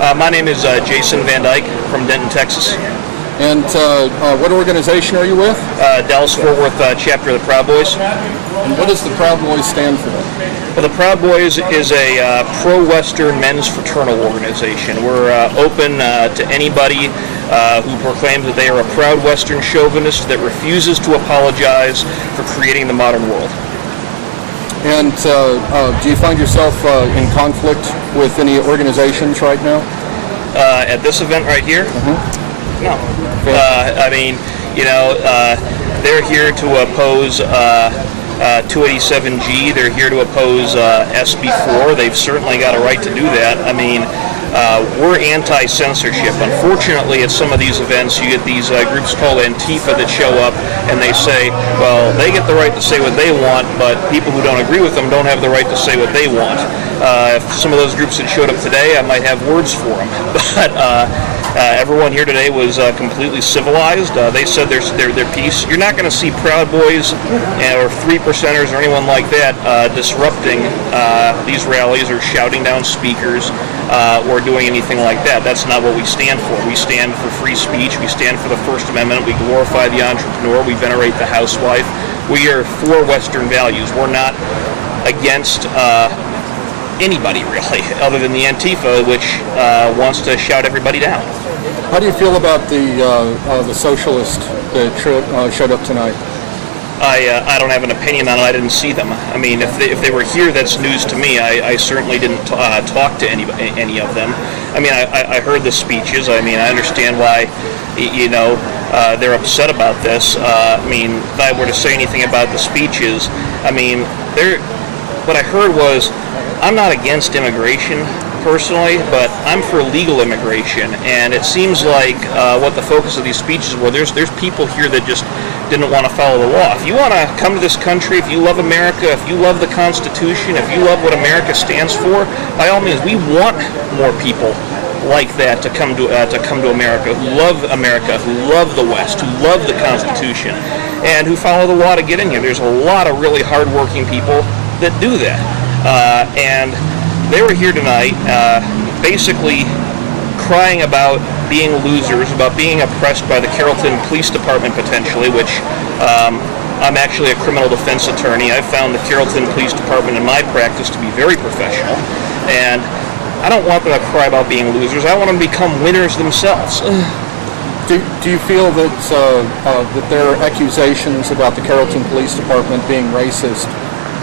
My name is Jason Van Dyke from Denton, Texas. And what organization are you with? Dallas-Fort Worth chapter of the Proud Boys. And what does the Proud Boys stand for? Well, the Proud Boys is a pro-Western men's fraternal organization. We're open to anybody who proclaims that they are a proud Western chauvinist that refuses to apologize for creating the modern world. And do you find yourself in conflict with any organizations right now? At this event right here? Mm-hmm. No. I mean, they're here to oppose 287G. They're here to oppose SB4. They've certainly got a right to do that. I mean, we're anti-censorship. Unfortunately, at some of these events, you get these groups called Antifa that show up and they say, well, they get the right to say what they want, but people who don't agree with them don't have the right to say what they want. If some of those groups had showed up today, I might have words for them. But everyone here today was completely civilized. They said their piece. You're not going to see Proud Boys or Three Percenters or anyone like that disrupting these rallies or shouting down speakers or doing anything like that. That's not what we stand for. We stand for free speech. We stand for the First Amendment. We glorify the entrepreneur. We venerate the housewife. We are for Western values. We're not against anybody, really, other than the Antifa, which wants to shout everybody down. How do you feel about the socialists that showed up tonight? I don't have an opinion on it. I didn't see them. I mean, if they were here, that's news to me. I certainly didn't talk to any of them. I mean, I heard the speeches. I mean, I understand why, they're upset about this. I mean, if I were to say anything about the speeches, I mean, what I heard was, I'm not against immigration personally, but I'm for legal immigration, and it seems like what the focus of these speeches were, there's people here that just didn't want to follow the law. If you want to come to this country, if you love America, if you love the Constitution, if you love what America stands for, by all means, we want more people like that to come to America, who love America, who love the West, who love the Constitution, and who follow the law to get in here. There's a lot of really hardworking people that do that. And they were here tonight basically crying about being losers, about being oppressed by the Carrollton Police Department potentially, which I'm actually a criminal defense attorney. I've found the Carrollton Police Department in my practice to be very professional, and I don't want them to cry about being losers. I want them to become winners themselves. Do you feel that their accusations about the Carrollton Police Department being racist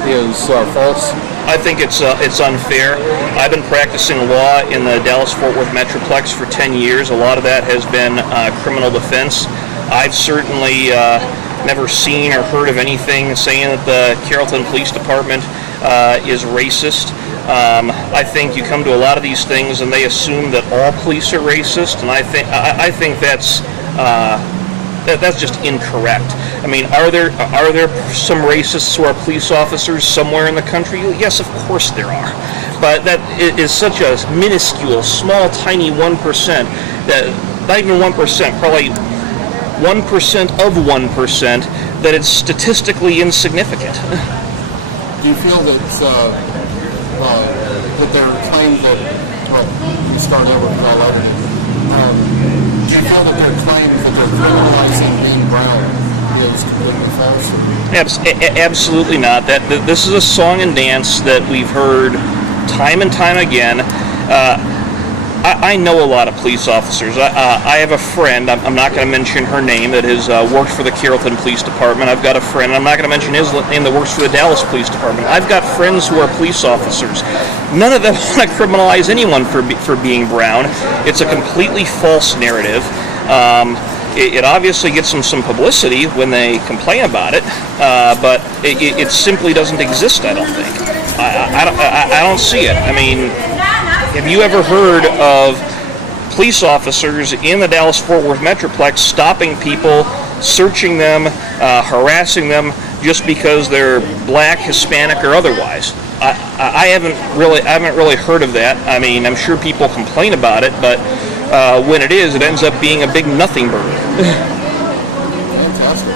is false? I think it's unfair. I've been practicing law in the Dallas-Fort Worth Metroplex for 10 years. A lot of that has been criminal defense. I've certainly never seen or heard of anything saying that the Carrollton Police Department is racist. I think you come to a lot of these things and they assume that all police are racist, and I think that's just incorrect. I mean, are there some racists who are police officers somewhere in the country? Yes, of course there are. But that is such a minuscule, small, tiny 1%, that not even 1%, probably 1% of 1%, that it's statistically insignificant. Do you feel that their claim that, well, start over with all over, do you feel that their claim that they're criminalizing being brown is completely false? Absolutely not. This is a song and dance that we've heard time and time again. I know a lot of police officers. I have a friend, I'm not going to mention her name, that has worked for the Carrollton Police Department. I've got a friend, I'm not going to mention his name, that works for the Dallas Police Department. I've got friends who are police officers. None of them want to criminalize anyone for being brown. It's a completely false narrative. It obviously gets them some publicity when they complain about it, but it simply doesn't exist, I don't think. I don't see it. I mean, have you ever heard of police officers in the Dallas-Fort Worth Metroplex stopping people, searching them, harassing them just because they're black, Hispanic, or otherwise? I haven't really heard of that. I mean, I'm sure people complain about it, but when it ends up being a big nothing burger. Fantastic.